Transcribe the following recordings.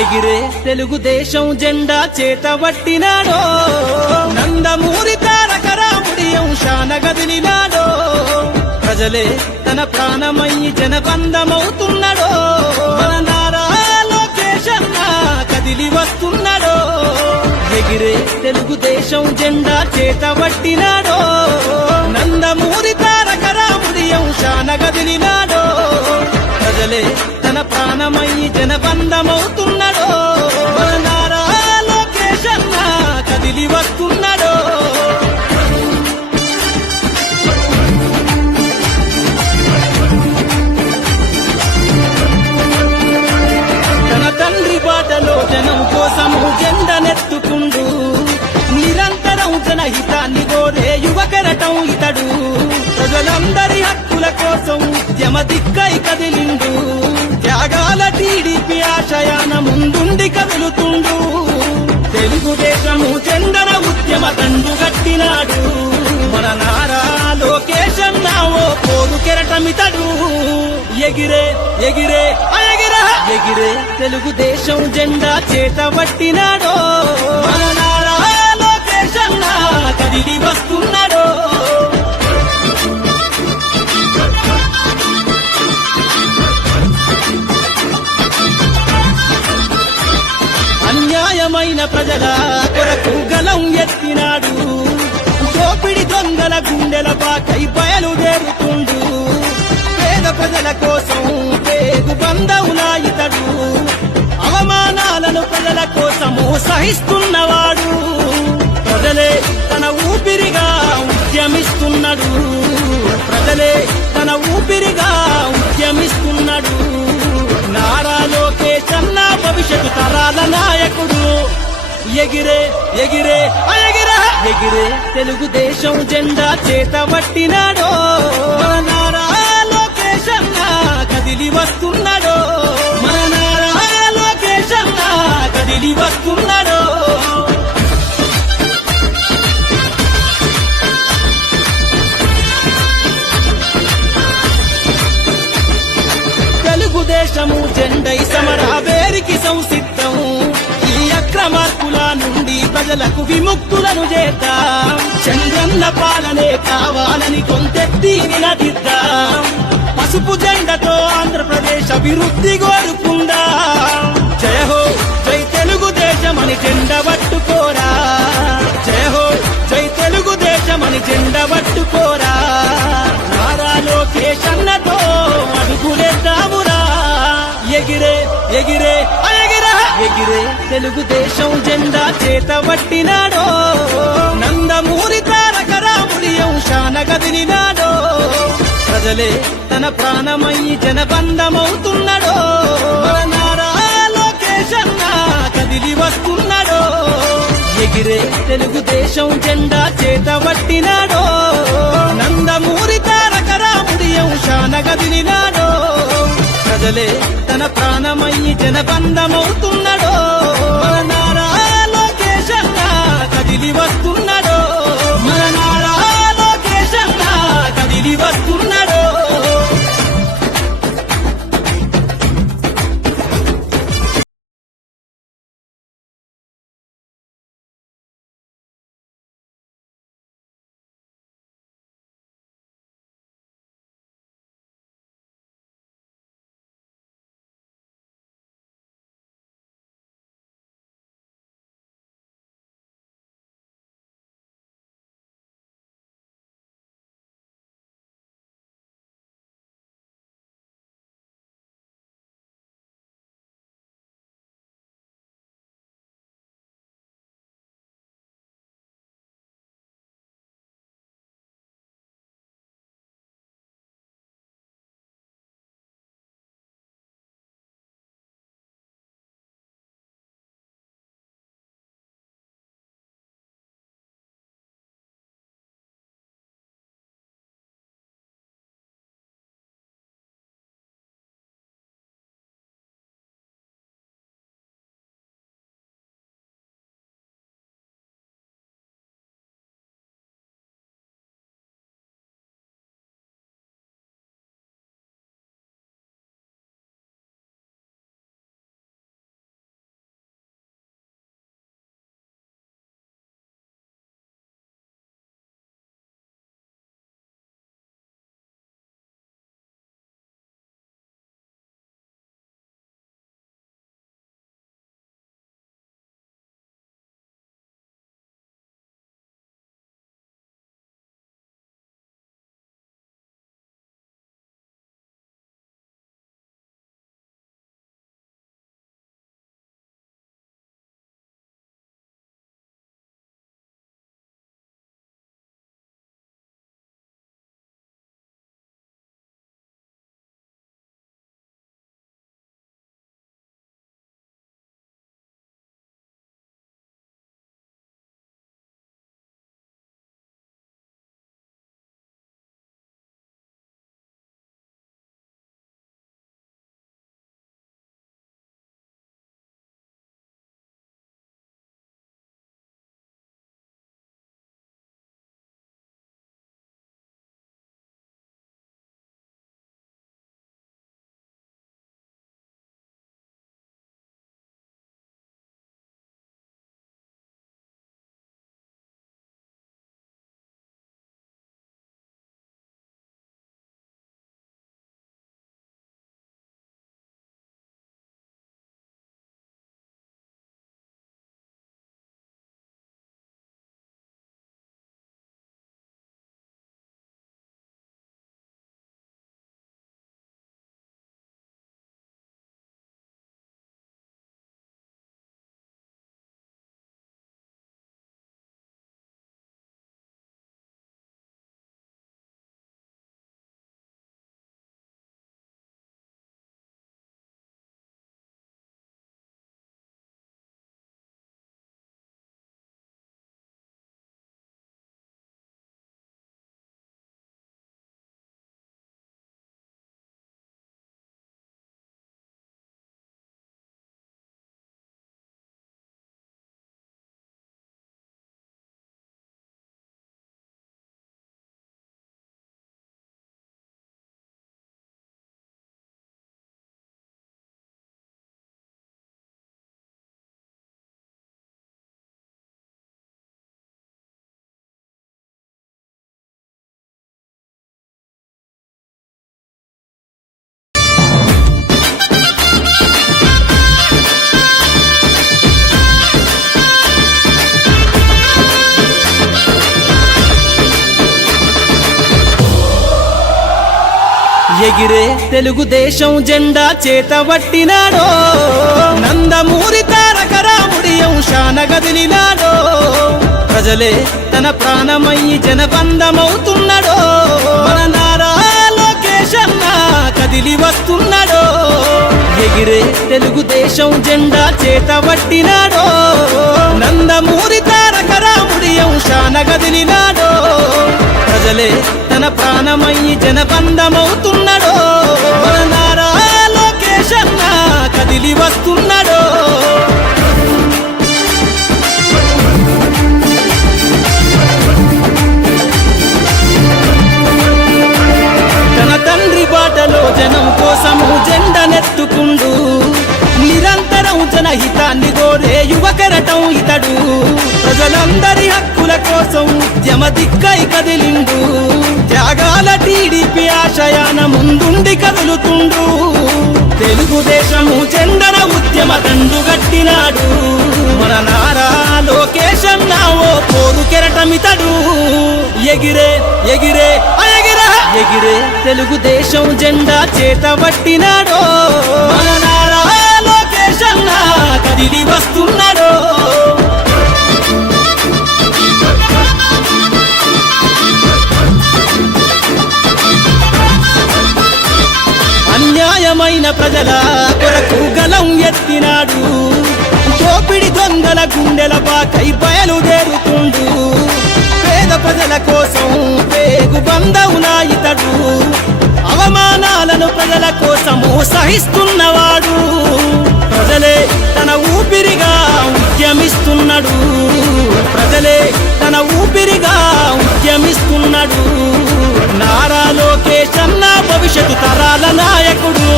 ఎగిరే తెలుగుదేశం జెండా చేతబట్టినాడో నందమూరి తారక రాముడి అంశాన గదిలినాడో ప్రజలే తన ప్రాణమయ్యి జనబంధమవుతున్నాడో మన నారా లోకేష్ అన్న కదిలి వస్తున్నాడో ఎగిరే తెలుగుదేశం జెండా చేతబట్టినాడో నందమూరి తారక రాముడి అంశాన గదిలినాడో ప్రజలే తన ప్రాణమయ్యి జనబంధమవుతున్నాడో మన నారా లోకేష్ అన్న కదిలి వస్తున్నాడో తన తండ్రి బాటలో జనం కోసము జెండనెత్తుకుండు నిరంతరం జనహితాన్ని కోరే యువకరటం ఇతడు ప్రజలందరి హక్కుల కోసం ఉద్యమ దిక్కై కదిలిండు త్యాగాల టీడీపీ ఆశయాన ముందుండి కదులుతుండు తెలుగుదేశము చెందన ఉద్యమ దండు గట్టినాడు మన నారా లోకేష్ అన్న ఓ పోరు కెరటమితడు ఎగిరే ఎగిరే ఎగిరే తెలుగుదేశం జెండా చేతబట్టినాడో మన నారా లోకేష్ అన్న కదిలి వస్తున్నాడో అన్యాయమైన ప్రజల కొరకు గలం ఎత్తినాడు దోపిడి దొంగల గుండెల బాకై బయలుదేరుతుండు పేద ప్రజల కోసం పేగు బంధవులా ఇతడు అవమానాలను ప్రజల కోసము సహిస్తున్నవాడు ప్రజలే తన ఊపిరిగా ఉద్యమిస్తున్నాడు ప్రజలే తన ఊపిరిగా ఉద్యమిస్తున్నాడు నారా లోకేష్ అన్న భవిష్యత్తు తరాల నాయకుడు ఎగిరే ఎగిరే ఎగిరే తెలుగుదేశం జెండా చేతబట్టినాడో మన నారా లోకేష్ అన్న కదిలి వస్తున్నాడో మన నారా లోకేష్ అన్న కదిలి వస్తున్నాడో తెలుగుదేశము జెండై సమరావేరికి సంసిద్ధం ఈ అక్రమార్కుల నుండి ప్రజలకు విముక్తులను చేద్దాం చంద్రన్న పాలనే కావాలని కొంతెత్తి నినదిద్దాం పసుపు జెండతో ఆంధ్రప్రదేశ్ అభివృద్ధి కోరుకుందాం జయ హో జై తెలుగుదేశం అని జెండ పట్టుకోరా జయ హో జై తెలుగుదేశం అని జెండ పట్టుకోరా నారా లోకేష్ అన్నతో అడుగులేద్దామురా ఎగిరే ఎగిరే ఎగిరే తెలుగుదేశం జెండా చేతబట్టినాడో నందమూరి తారక రాముడి అంశాన గదిలినాడో ప్రజలే తన ప్రాణమయ్యి జనబంధమవుతున్నాడో మన నారా లోకేష్ అన్న కదిలి వస్తున్నాడో ఎగిరే తెలుగుదేశం జెండా చేతబట్టినాడో నందమూరి తారక రాముడి అంశాన గదిలినాడో ప్రజలే తన ప్రాణమయ్యి జనబంధమవుతున్నాడో మన నారా లోకేష్ అన్న కదిలి వస్తున్నాడో మన నారా లోకేష్ అన్న కదిలి వస్తున్నాడో ఎగిరే తెలుగుదేశం జెండా చేతబట్టినాడో నందమూరి తారక రాముడి అంశాన గదిలినాడో ప్రజలే తన ప్రాణమయ్యి జనబంధమవుతున్నాడో మన నారా లోకేష్ అన్న కదిలి వస్తున్నాడో ఎగిరే తెలుగుదేశం జెండా చేతబట్టినాడో నందమూరి తారక రాముడి అంశాన గదిలినాడో ప్రజలే తన ప్రాణమయ్యి జనబంధమవుతున్నాడో మన నారా లోకేష్ అన్న కదిలి వస్తున్నాడో తన తండ్రి బాటలో జనం కోసము జెండనెత్తుకుండు నిరంతరం జనహితాన్ని కోరే యువకరటం ఇతడు ప్రజలందరి హక్కుల కోసం ఉద్యమ దిక్కై కదిలిండు త్యాగాల టీడీపీ ఆశయాన ముందుండి కదులుతుండు తెలుగుదేశము జెండన ఉద్యమ దండుగట్టినాడు మన నారా లోకేష్ అన్న ఓ పోరు కెరటమితడు ఎగిరే ఎగిరే ఎగిరే ఎగిరే తెలుగుదేశం జెండా చేతబట్టినాడో మన నారా లోకేష్ అన్న కదిలి వస్తున్నాడో అన్యాయమైన ప్రజల కొరకు గలం ఎత్తినాడు దోపిడి దొంగల గుండెల బాకై బయలుదేరుతుండు పేద ప్రజల కోసం పేగు బంధవునా ఇతడు అవమానాలను ప్రజల కోసము సహిస్తున్నవాడు ప్రజలే తన ఊపిరిగా ఉద్యమిస్తున్నాడు ప్రజలే తన ఊపిరిగా ఉద్యమిస్తున్నాడు నారా లోకేష్ అన్న భవిష్యత్తు తరాల నాయకుడు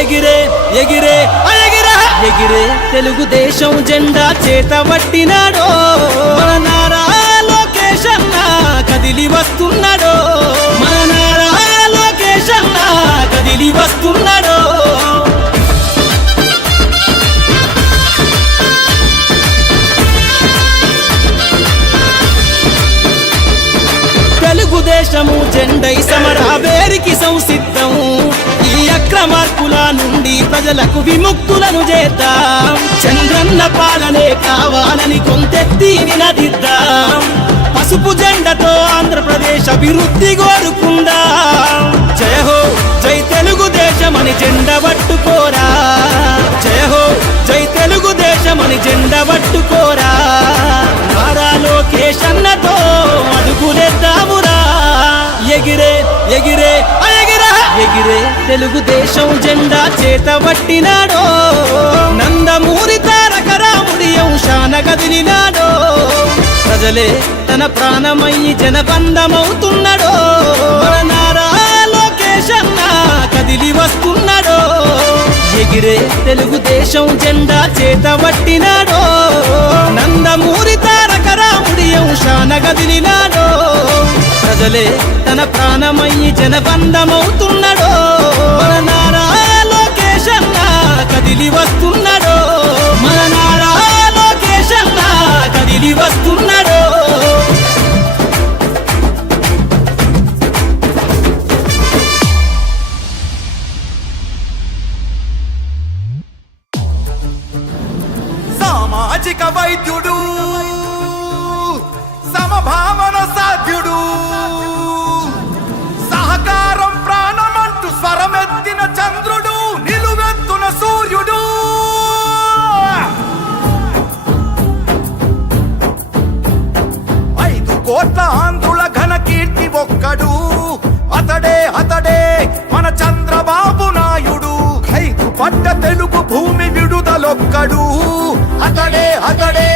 ఎగిరే ఎగిరే ఎగిరే ఎగిరే తెలుగుదేశం జెండా చేతబట్టినాడో మన నారా లోకేష్ అన్న కదిలి వస్తున్నాడో మన నారా లోకేష్ అన్న కదిలి వస్తున్నాడో తెలుగుదేశము జెండై సమరావేరికి సంసిద్ధం ఈ అక్రమార్కుల నుండి ప్రజలకు విముక్తులను చేద్దాం చంద్రన్న పాలనే కావాలని కొంతెత్తి నినదిద్దాం పసుపు జెండతో ఆంధ్రప్రదేశ్ అభివృద్ధి కోరుకుందాం జయ హో జై తెలుగుదేశమని జెండ పట్టుకోరా జయ హో జై తెలుగుదేశమని జెండ పట్టుకోరా నారా లోకేష్ అన్నతో అడుగులేద్దామురా ఎగిరే ఎగిరే ఎగిరే ఎగిరే తెలుగుదేశం జెండా చేతబట్టినాడో నందమూరి తారక రాముడి అంశాన గదిలినాడో ప్రజలే తన ప్రాణమయ్యి జనబంధమవుతున్నాడో మన నారా లోకేష్ అన్న కదిలి వస్తున్నాడో ఎగిరే తెలుగుదేశం జెండా చేతబట్టినాడో నందమూరి తారక రాముడి అంశాన గదిలినాడో ప్రజలే తన ప్రాణమయ్యి జనబంధమవుతున్నాడో మన నారా లోకేష్ అన్న కదిలి వస్తున్నాడో మన నారా లోకేష్ అన్న కదిలి వస్తున్నాడో సామాజిక వైద్యుడు సమభావన సాధ్యుడు సహకారం ప్రాణమంటూ స్వరమెత్తిన చంద్రుడు నిలువెత్తున సూర్యుడు 5 కోట్ల ఆంధ్రుల ఘన కీర్తి ఒక్కడు అతడే అతడే మన చంద్రబాబు నాయుడు ఖైదు పడ్డ తెలుగు భూమి విడుదలొక్కడు అతడే అతడే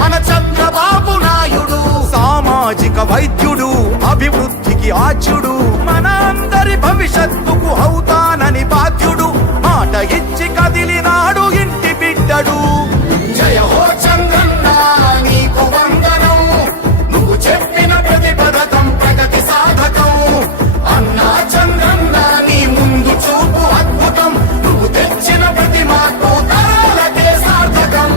మన చంద్రబాబు నాయుడు సామాజిక వైద్యుడు అభివృద్ధికి ఆచ్యుడు మన అందరి భవిష్యత్తుకు అవుతానని బాధ్యుడు మాట ఇచ్చి కదిలినాడు ఇంటి బిడ్డడు జయ హో చంద్రన్న నీకు వందనం నువ్వు చెప్పిన ప్రతి పథకం ప్రగతి సాధకం అన్నా చంద్రన్న నీ ముందు చూపు అద్భుతం నువ్వు తెచ్చిన ప్రతి మార్పు తరాలకే సార్థకం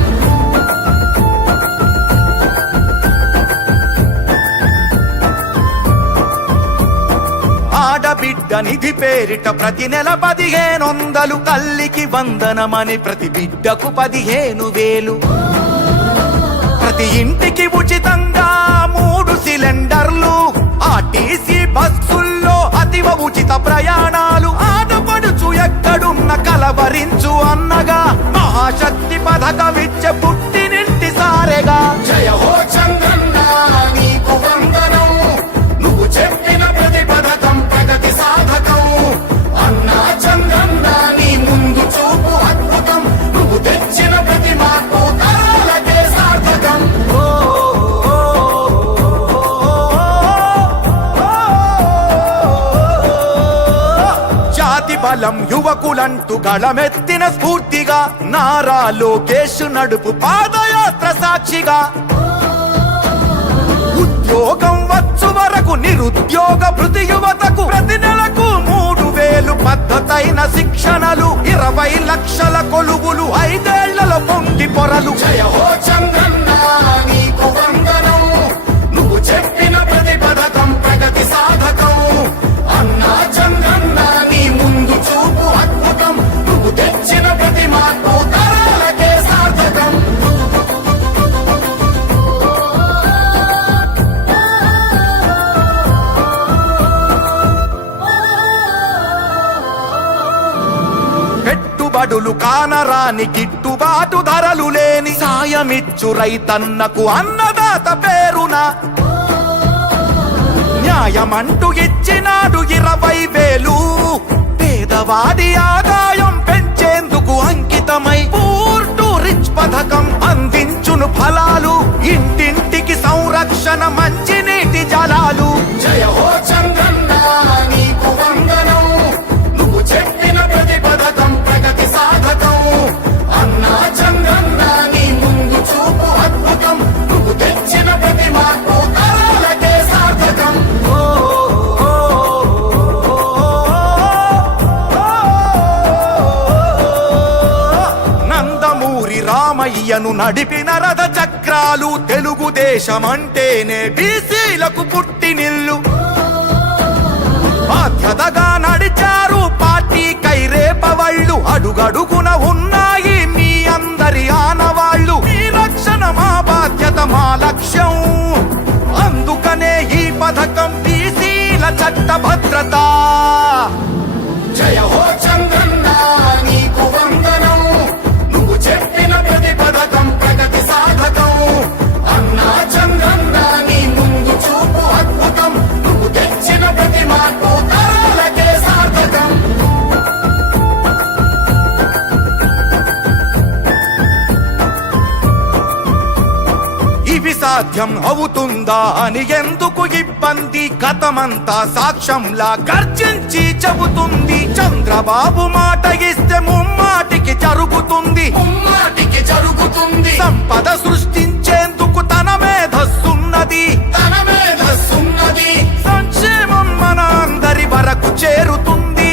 బిడ్డ నిధి పేరిట ప్రతి నెల 1500, తల్లికి వందనమని ప్రతి బిడ్డకు 15,000, ప్రతి ఇంటికి ఉచితంగా 3 సిలిండర్లు, ఆర్టీసీ బస్సుల్లో అతివ ఉచిత ప్రయాణాలు, ఆడపడుచు ఎక్కడున్న కలవరించు అన్నగా మహాశక్తి పథకమిచ్చే పుట్టినింటి సారెగా. జయ హో చంద్రన్న నీకు వందనం, నువ్వు చెప్పిన ప్రతి పథకం ప్రగతి సాధకం. అన్నా చంద్రన్న నీ ముందు చూపు అద్భుతం, నువ్వు తెచ్చిన ప్రతి మార్పు తరాలకే సార్థకం. జాతి బలం యువకులంటూ గళమెత్తిన స్ఫూర్తిగా నారా లోకేష్ నడుపు పాదయాత్ర సాక్షిగా. ఉద్యోగం వచ్చు వరకు నిరుద్యోగ భృతి యువతకు ప్రతి నెలకు 3,000 పద్ధతైన శిక్షణలు, 20 లక్షల కొలువులు, 5 ఏళ్లలో పొంగి పొరలు. జయ హో చంద్రన్న నీకు వందనం, నువ్వు చెప్పిన ప్రతి పథకం ప్రగతి సాధకం. అన్నా చంద్రన్న నీ ముందు చూపు అద్భుతం, నువ్వు తెచ్చిన ప్రతి మార్పు తరాలకే సార్థకం. పెట్టుబడులు కానరాని గిట్టుబాటు ధరలు లేని సాయమిచ్చు రైతన్నకు అన్నదాత పేరున న్యాయమంటూ ఇచ్చినాడు 20,000, పేదవాడి ఆదాయం పెంచేందుకు అంకితమై పూర్ టు రిచ్ పథకం అందించును ఫలాలు, ఇంటింటికి సంరక్షణ మంచినీటి జలాలు. జయ హో చంద్రన్న నీకు వందనం, నువ్వు చెప్పిన ప్రతి పథకం ప్రగతి సాధకం. అన్నా చంద్రన్న నీ ముందు చూపు అద్భుతం, నువ్వు తెచ్చిన ప్రతి మార్పు తరాలకే సార్థకం. నందమూరి రామయ్యను నడిపిన రథ చక్రాలు, తెలుగుదేశమంటేనే బీసీలకు పుట్టినిల్లు. బాధ్యతగా నడిచారు పార్టీ కైరేపవళ్ళు, అడుగడుగున ఉన్నాయి మీ అందరి ఆనవాళ్ళు. ఈ రక్షణ మా బాధ్యత మా లక్ష్యం, అందుకనే ఈ పథకం బీసీల చట్ట భద్రత. జయ హో చంద్రన్న నీకు వందనం, నువ్వు చెప్పిన ప్రతి పథకం ప్రగతి సాధకం. అన్నా చంద్రన్న నీ ముందు చూపు అద్భుతం, నువ్వు తెచ్చిన ప్రతి మార్పు తరాలకే సార్థకం. ఇవి సాధ్యం అవుతుందా అని ఎందుకు ఇబ్బంది, గతమంతా సాక్ష్యంలా గర్జించి చెబుతుంది. చంద్రబాబు మాట ఇస్తే ముమ్మాటికి జరుగుతుంది, ముమ్మాటికి జరుగుతుంది. సంపద సృష్టించేందుకు తన మేధస్సున్నది, తన మేధస్సున్నది. సంక్షేమం మన అందరి వరకు చేరుతుంది,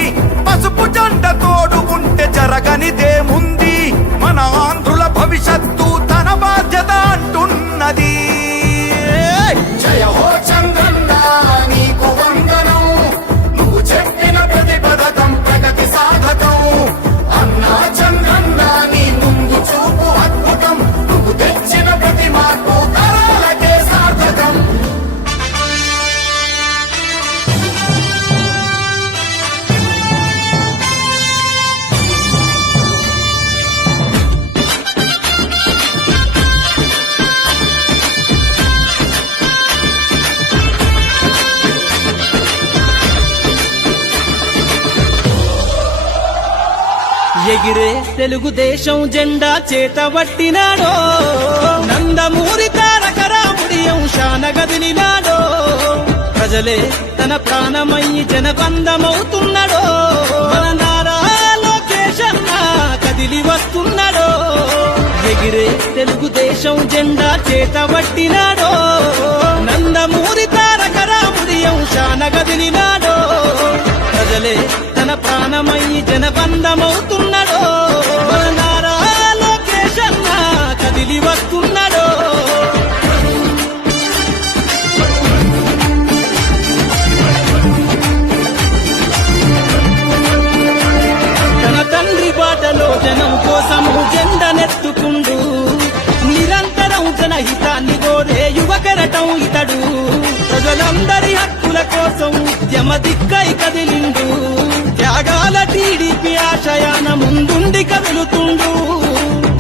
పసుపు జెండ తోడు ఉంటే జరగనిదేముంది. మన ఆంధ్రుల భవిష్యత్తు తన బాధ్యత అంటున్నది. జయ హో చంద్రన్న నీకు వందనం, నువ్వు చెప్పిన ప్రతి పథకం ప్రగతి సాధకం. అన్నా చంద్రన్న నీ ముందు చూపు అద్భుతం, నువ్వు తెచ్చిన ప్రతి మార్పు తరాలకే సార్థకం. ఎగిరే తెలుగుదేశం జెండా చేతబట్టినాడో, నందమూరి తారక రాముడి అంశాన గదిలినాడో. ప్రజలే తన ప్రాణమయ్యి జనబంధమవుతున్నాడో, మన నారా లోకేష్ అన్న కదిలి వస్తున్నాడో. ఎగిరే తెలుగుదేశం జెండా చేతబట్టినాడో, నందమూరి తారక రాముడి అంశాన గదిలినాడో. ప్రజలే తన ప్రాణమయ్యి జనబంధమవుతున్నాడో, మన నారా లోకేష్ అన్న కదిలి వస్తున్నాడో. ఎడమ దిక్కై కదిలిండు త్యాగాల టీడీపీ ఆశయాన ముందుండి కదులుతుండు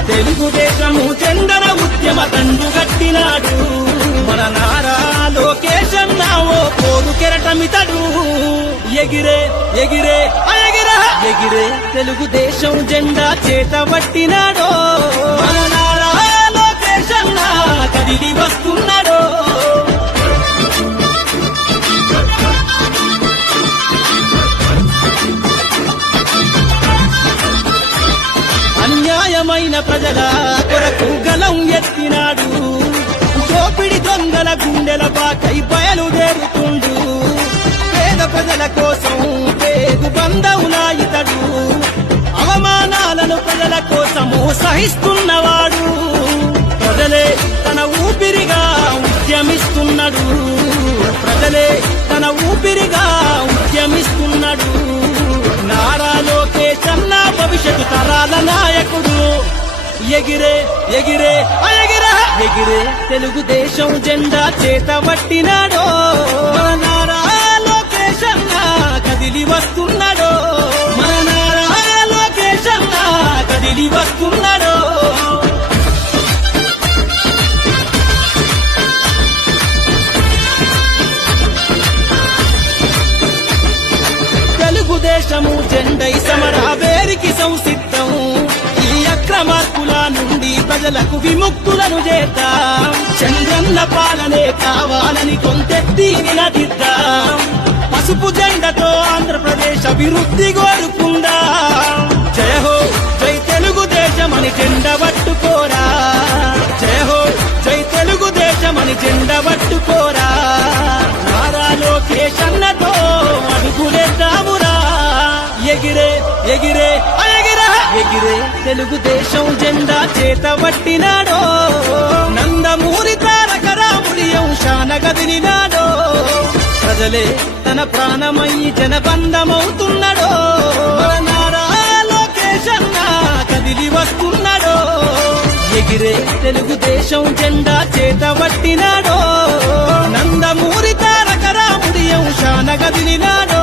తెలుగుదేశము చెందన ఉద్యమ దండు గట్టినాడు మన నారా లోకేశన్న ఓ పోరు కెరటమితడు ఎగిరే ఎగిరే ఎగిరే ఎగిరే తెలుగుదేశం జెండా చేత పట్టినాడో మన నారా లోకేశన్న కదిలి వస్తున్నాడో అన్యాయమైన ప్రజల కొరకు గలం ఎత్తినాడు దోపిడి దొంగల గుండెల బాకై బయలుదేరుతుండు పేద ప్రజల కోసం పేగు బంధవులా ఇతడు అవమానాలను ప్రజల కోసము సహిస్తున్నవాడు ప్రజలే తన ఊపిరిగా ఉద్యమిస్తున్నాడు ప్రజలే తన ఊపిరిగా ఉద్యమిస్తున్నాడు నారా లోకేశన్న భవిష్యత్తు తరాల నాయకుడు ఎగిరే ఎగిరే ఎగిరే ఎగిరే తెలుగుదేశం జెండా చేత పట్టినాడో మన నారా లోకేశన్న కదిలి వస్తున్నాడో మన నారా లోకేశన్న కదిలి వస్తున్నాడో తెలుగుదేశము జెండై సమరావేరికి సంసిద్ధం ఈ అక్రమార్కుల నుండి ప్రజలకు విముక్తులను చేద్దాం చంద్రన్న పాలనే కావాలని కొంతెత్తి నినదిద్దాం పసుపు జెండతో ఆంధ్రప్రదేశ్ అభివృద్ధి కోరుకుందాం జయ హో జై తెలుగుదేశమని జెండ పట్టుకోరా జయ హో జై తెలుగుదేశమని జెండ పట్టుకోరా నారా లోకేశన్నతో అడుగులేద్దామురా ఎగిరే ఎగిరే ఎగిరే ఎగిరే తెలుగుదేశం జెండా చేత పట్టినాడో నందమూరి తారక రాముడి అంశాన గదిలినాడో ప్రజలే తన ప్రాణమయ్యి జనబంధమవుతున్నాడో మన నారా లోకేశన్న కదిలి వస్తున్నాడో ఎగిరే తెలుగుదేశం జెండా చేత పట్టినాడో నందమూరి తారక రాముడి అంశాన గదిలినాడో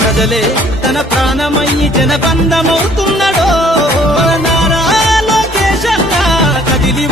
ప్రజలే తన ప్రాణమయ్యి జనబంధమవుతున్నాడో మన నారా లోకేశన్న కదిలి